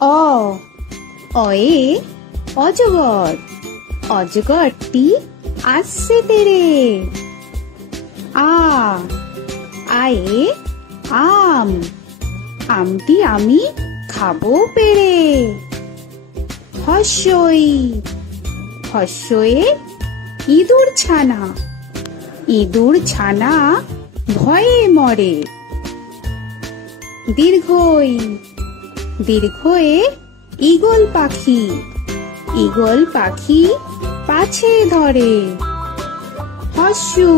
অ অয়ে অজগর, অজগরটি আসছে তেরে। আ আয়ে আম, আমটি আমি খাবো পেরে। হস্যই হস্যয়ে ইঁদুর ছানা, ইঁদুর ছানা ভয়ে মরে। দীর্ঘই দীর্ঘয়ে ঈগল পাখি, ঈগল পাখি পাছে ধরে। হস্যু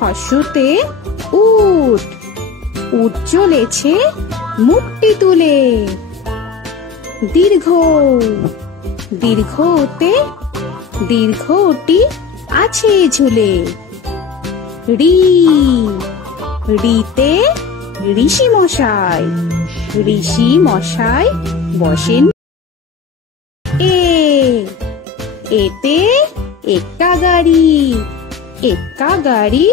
হস্যুতে উট, উট চলেছে মুখটি তুলে। দীর্ঘ দীর্ঘতে দীর্ঘটি আছে ঝুলে। রি রিতে ঋষি মশাই, ঋষি মশাই বসেন। এ এতে এক্কা গাড়ি, এক্কা গাড়ি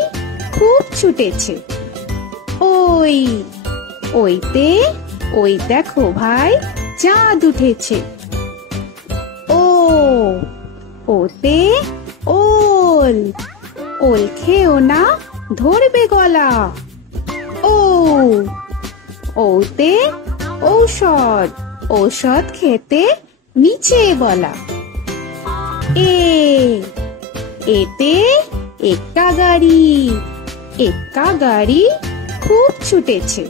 খুব ছুটেছে। ওই ওইতে ওই দেখো ভাই চাঁদ উঠেছে। ও ওতে ওল, ওল খেও না ধরবে গলা। ও ওতে ঔষধ, ঔষধ খেতে নিচে গলা। এ এতে এক্কা গাড়ি, এক্কা গাড়ি খুব ছুটেছে।